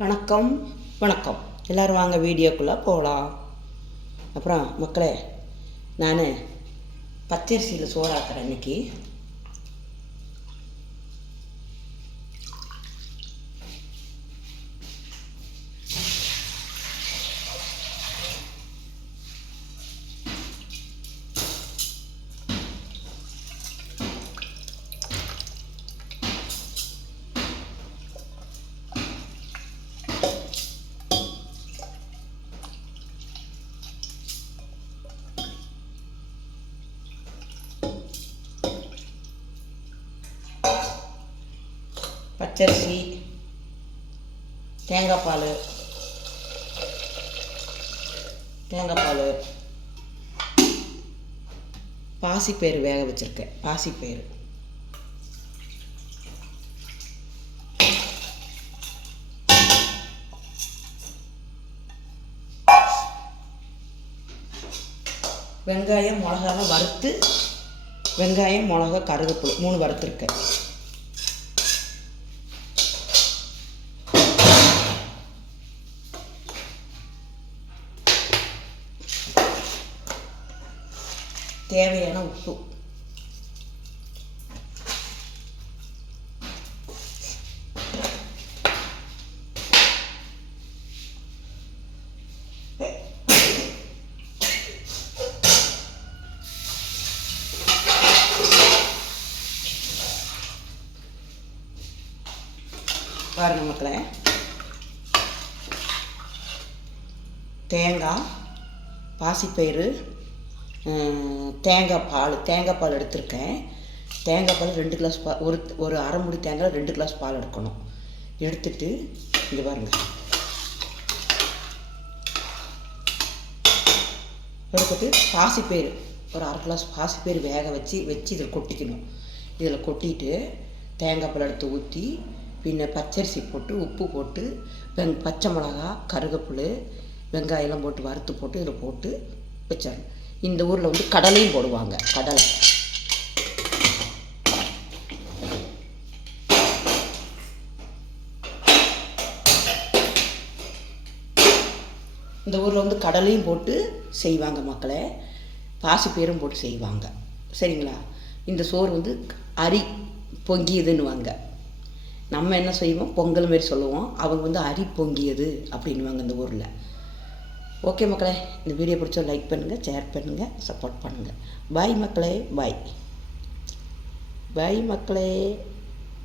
வணக்கம் வணக்கம். எல்லோரும் வாங்க வீடியோக்குள்ளே போகலாம் அப்புறம் மக்களே நான் பச்சரிசியில் சோறாக்குறேன் இன்றைக்கி பச்சரிசி தேங்காய் பால் தேங்காய் பால் பாசிப்பயிறு வேக வச்சுருக்கேன். பாசிப்பயிறு. வெங்காயம் மிளகாலாம் வறுத்து வெங்காயம் மிளகா கருகப்புழு மூணு வறுத்துருக்கேன். தேவையான உப்பு. பாருங்க மக்களே. தேங்காய் பாசிப்பயிறு தேங்காய் பால் தேங்காய் பால் எடுத்திருக்கேன். தேங்காய் பால் ரெண்டு கிளாஸ் பால் ஒரு ஒரு அரை முடி தேங்காய் ரெண்டு கிளாஸ் பால் எடுக்கணும். எடுத்துட்டு இது பாருங்க. எடுத்துட்டு பாசிப்பயிறு ஒரு அரை கிளாஸ் பாசிப்பயிறு வேக வச்சு வச்சு இதில் கொட்டிக்கணும். இதில் கொட்டிட்டு தேங்காய் பால் எடுத்து ஊற்றி பின்ன பச்சரிசி போட்டு உப்பு போட்டு வெங் பச்சை மிளகா கருவேப்பிலை வெங்காயம்லாம் போட்டு வறுத்து போட்டு இதில் போட்டு வச்சாங்க இந்த ஊரில் வந்து கடலையும் போடுவாங்க கடலை. இந்த ஊரில் வந்து கடலையும் போட்டு செய்வாங்க மக்களை. பாசிப்பயிரும் போட்டு செய்வாங்க. சரிங்களா? இந்த சோறு வந்து அரி பொங்கியதுன்னுவாங்க. நம்ம என்ன செய்வோம்? பொங்கல் மாரி சொல்லுவோம். அவங்க வந்து அரி பொங்கியது அப்படின்வாங்க இந்த ஊரில். ஓகே மக்களே இந்த வீடியோ பிடிச்சா லைக் பண்ணுங்கள் ஷேர் பண்ணுங்கள் சப்போர்ட் பண்ணுங்கள் பாய் மக்களே பாய் பாய் மக்களே.